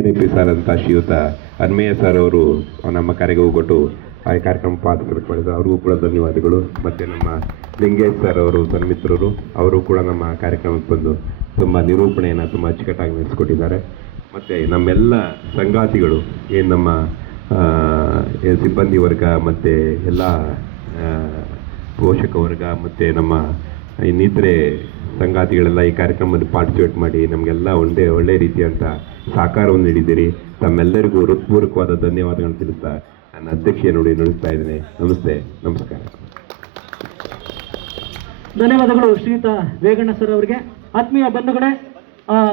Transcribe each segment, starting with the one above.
NP sir ಅಂತ ಶ್ರೀಯುತ ಅನ್ಮೇಯ sir ಅವರು ನಮ್ಮ ಕರೆಗೆ ಹೋಗ್ಬಿಟ್ಟು ಆ ಕಾರ್ಯಕ್ರಮ ಪಾರ್ಟಿಸಿಪೇಟ್ ಮಾಡಿದ್ರು. ಅವ್ರಿಗೂ ಕೂಡ ಧನ್ಯವಾದಗಳು. ಮತ್ತು ನಮ್ಮ ಲಿಂಗೇಶ್ ಸರ್ ಅವರು ಸನ್ಮಿತ್ರರು, ಅವರು ಕೂಡ ನಮ್ಮ ಕಾರ್ಯಕ್ರಮಕ್ಕೆ ಬಂದು ತುಂಬ ನಿರೂಪಣೆಯನ್ನು ತುಂಬ ಅಚ್ಚುಕಟ್ಟಾಗಿ ನಡೆಸ್ಕೊಟ್ಟಿದ್ದಾರೆ. ಮತ್ತು ನಮ್ಮೆಲ್ಲ ಸಂಗಾತಿಗಳು ಏನು ನಮ್ಮ ಸಿಬ್ಬಂದಿ ವರ್ಗ ಮತ್ತು ಎಲ್ಲ ಪೋಷಕ ವರ್ಗ ಮತ್ತು ನಮ್ಮ ಇನ್ನಿತರೆ ಸಂಗಾತಿಗಳೆಲ್ಲ ಈ ಕಾರ್ಯಕ್ರಮದಲ್ಲಿ ಪಾರ್ಟಿಸಿಪೇಟ್ ಮಾಡಿ ನಮಗೆಲ್ಲ ಒಳ್ಳೆ ರೀತಿಯಂಥ ಸಹಕಾರವನ್ನು ನೀಡಿದ್ದೀರಿ. ತಮ್ಮೆಲ್ಲರಿಗೂ ಹೃತ್ಪೂರ್ವಕವಾದ ಧನ್ಯವಾದಗಳನ್ನು ತಿಳಿಸ್ತಾ ನನ್ನ ಅಧ್ಯಕ್ಷೀಯ ನುಡಿ ನುಡಿಸ್ತಾ ಇದ್ದೇನೆ. ನಮಸ್ತೆ, ನಮಸ್ಕಾರ. ಧನ್ಯವಾದಗಳು ಶ್ರೀಯುತ ವೇಗಣ್ಣ ಸರ್ ಅವರಿಗೆ. ಆತ್ಮೀಯ ಬಂಧುಗಳೇ,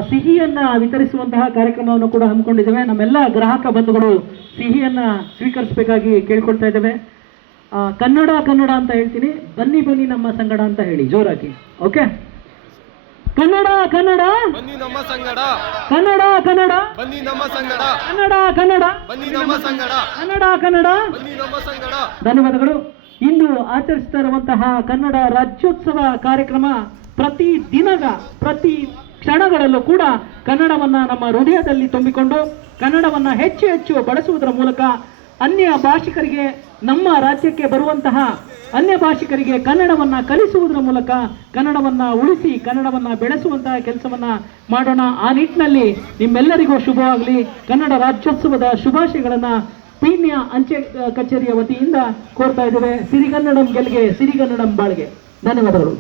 ಸಿಹಿಯನ್ನ ವಿತರಿಸುವಂತಹ ಕಾರ್ಯಕ್ರಮವನ್ನು ಕೂಡ ಹಮ್ಮಿಕೊಂಡಿದ್ದೇವೆ. ನಮ್ಮೆಲ್ಲ ಗ್ರಾಹಕ ಬಂಧುಗಳು ಸಿಹಿಯನ್ನ ಸ್ವೀಕರಿಸಬೇಕಾಗಿ ಕೇಳ್ಕೊಳ್ತಾ ಇದ್ದೇವೆ. ಕನ್ನಡ ಕನ್ನಡ ಅಂತ ಹೇಳ್ತೀನಿ, ಬನ್ನಿ ಬನ್ನಿ ನಮ್ಮ ಸಂಗಡ ಅಂತ ಹೇಳಿ ಜೋರಾಗಿ. ಓಕೆ, ಕನ್ನಡ ಕನ್ನಡ ಬನ್ನಿ ನಮ್ಮ ಸಂಗಡ, ಕನ್ನಡ ಕನ್ನಡ ಬನ್ನಿ ನಮ್ಮ ಸಂಗಡ, ಕನ್ನಡ ಕನ್ನಡ ಬನ್ನಿ ನಮ್ಮ ಸಂಗಡ, ಕನ್ನಡ ಕನ್ನಡ ಬನ್ನಿ ನಮ್ಮ ಸಂಗಡ. ಧನ್ಯವಾದಗಳು. ಇಂದು ಆಚರಿಸ್ತಾ ಇರುವಂತಹ ಕನ್ನಡ ರಾಜ್ಯೋತ್ಸವ ಕಾರ್ಯಕ್ರಮ ಪ್ರತಿ ಕ್ಷಣಗಳಲ್ಲೂ ಕೂಡ ಕನ್ನಡವನ್ನ ನಮ್ಮ ಹೃದಯದಲ್ಲಿ ತುಂಬಿಕೊಂಡು ಕನ್ನಡವನ್ನ ಹೆಚ್ಚು ಹೆಚ್ಚು ಬಳಸುವುದರ ಮೂಲಕ ಅನ್ಯ ಭಾಷಿಕರಿಗೆ, ನಮ್ಮ ರಾಜ್ಯಕ್ಕೆ ಬರುವಂತಹ ಅನ್ಯ ಭಾಷಿಕರಿಗೆ ಕನ್ನಡವನ್ನ ಕಲಿಸುವುದರ ಮೂಲಕ ಕನ್ನಡವನ್ನ ಉಳಿಸಿ ಕನ್ನಡವನ್ನ ಬೆಳೆಸುವಂತಹ ಕೆಲಸವನ್ನ ಮಾಡೋಣ. ಆ ನಿಟ್ಟಿನಲ್ಲಿ ನಿಮ್ಮೆಲ್ಲರಿಗೂ ಶುಭವಾಗಲಿ. ಕನ್ನಡ ರಾಜ್ಯೋತ್ಸವದ ಶುಭಾಶಯಗಳನ್ನ ಪೀಣ್ಯ ಅಂಚೆ ಕಚೇರಿಯ ವತಿಯಿಂದ ಕೋರ್ತಾ ಇದ್ದೇವೆ. ಸಿರಿಗನ್ನಡಂ ಗೆಲ್ಗೆ, ಸಿರಿಗನ್ನಡಂ ಬಾಳ್ಗೆ. ಧನ್ಯವಾದಗಳು.